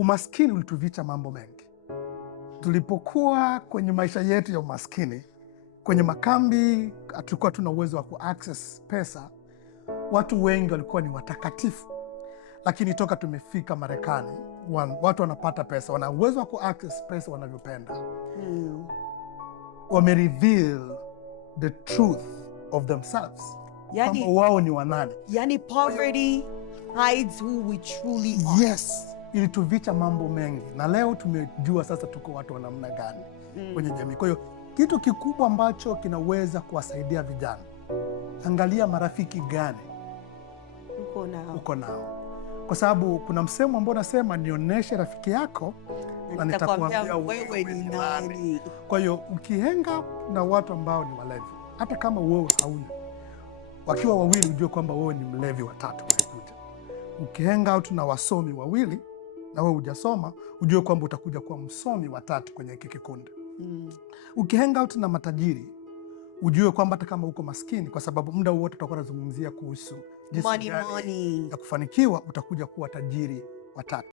Umaskini ulituficha mambo mengi. Tulipokuwa kwenye maisha yetu ya umaskini, kwenye makambi, hatukuwa tuna uwezo wa kuaccess pesa. Watu wengi walikuwa ni watakatifu. Lakini toka tumefika Marekani, watu wanapata pesa, wana uwezo wa kuaccess pesa wanavyopenda. Wamereveal the truth of themselves. Yani, kama wao ni wanani. Yani poverty hides who we truly are. Yes. Ilituficha mambo mengi. Na leo tumejua sasa tuko watu wa namna gani kwenye jamii. Kwa hiyo kitu kikubwa ambacho kinaweza kuwasaidia vijana, angalia marafiki gani uko nao. Kwa sababu kuna msemo ambao unasema nionyeshe rafiki yako na nitakwambia wewe ni nani. Kwa hiyo ukihenga na watu ambao ni walevi, hata kama wewe hauna, wakiwa wawili ujue kwamba wewe ni mlevi watatu unakuja. Ukihenga out na wasomi wawili na wewe hujasoma, ujue kwamba utakuja kuwa msomi watatu kwenye hiki kikundi. Ukihenga out na matajiri, ujue kwamba hata kama uko maskini, kwa sababu muda wote tutakuwa tunazungumzia kuhusu jinsi gani ya kufanikiwa, utakuja kuwa tajiri watatu.